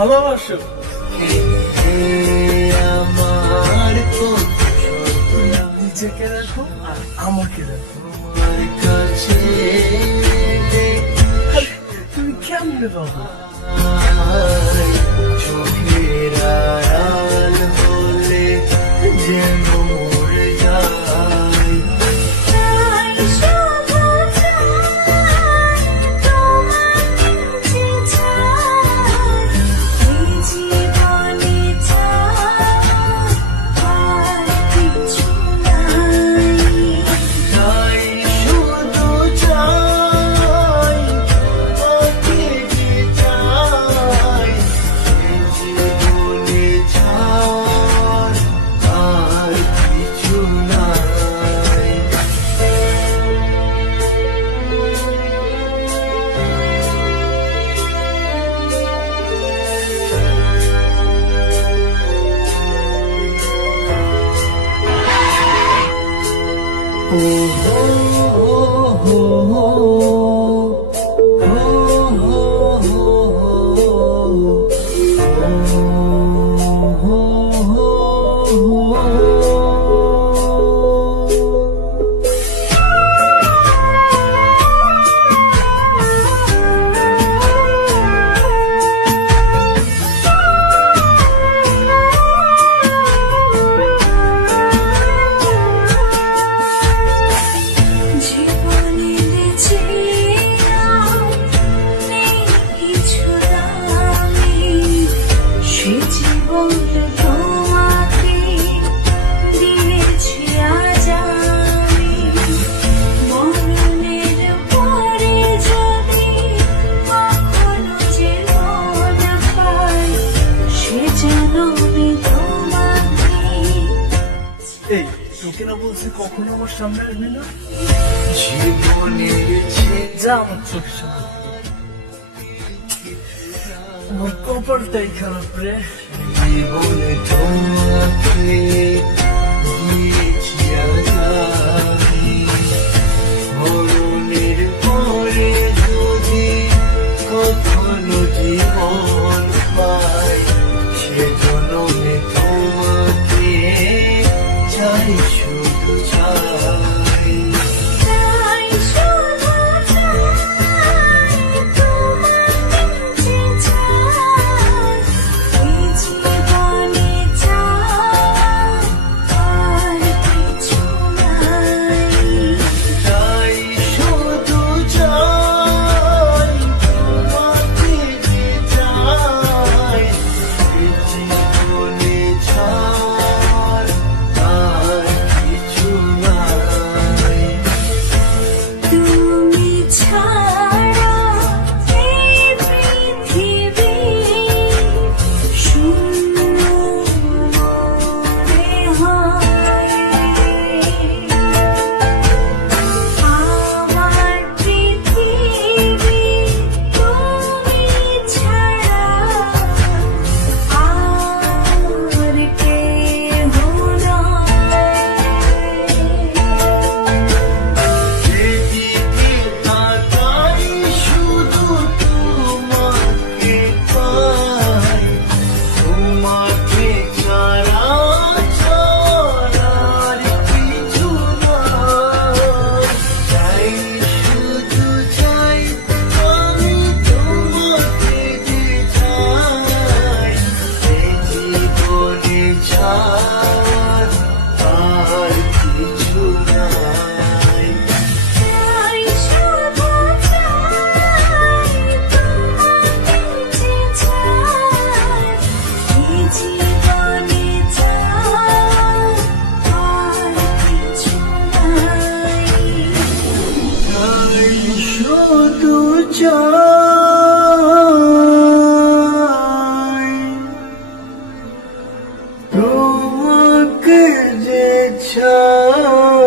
ভালোবাসো আমার নিজেকে রাখো আর আমাকে রাখো। কাছে তুমি কেমনে বাবা? চোখের আড়াল হলে যেন মরে যায়। এই তোকে না বলছি কখনো আমার সামনে আসবি না। জীবনের যা আমার চোখের সামনে। আমার কপালটাই খারাপ রে। জীবনে তোমাকে দিয়েছি আজাদি। মরণের পরে যদি কখনো জীবন পাই, সে জন্মে তোমাকে চাই, শুধু চাই। চাই, শুধু চাই, তোমাকে যে চাই। এ জীবনে ছাড় আর কিছু নাই। তুমি ছাড়া এই পৃথিবী শূন্য মনে হয়। আমার পৃথিবী তুমি ছাড়া আর কেহ নয়। যেদিকে তাকাই শুধু তোমাকে পাই, তোমাকে ছাড়া আর কিছু নাই। চাই, শুধু চাই, আমি তোমাকে যে চাই। এই জীবনে ছাড় আর কিছু নাই। চাই, শুধু চাই, তোমাকে যে চাই। এই জীবনে চাই আর কিছু নাই। চাই, শুধু চাই, তোমাকে যে চাই।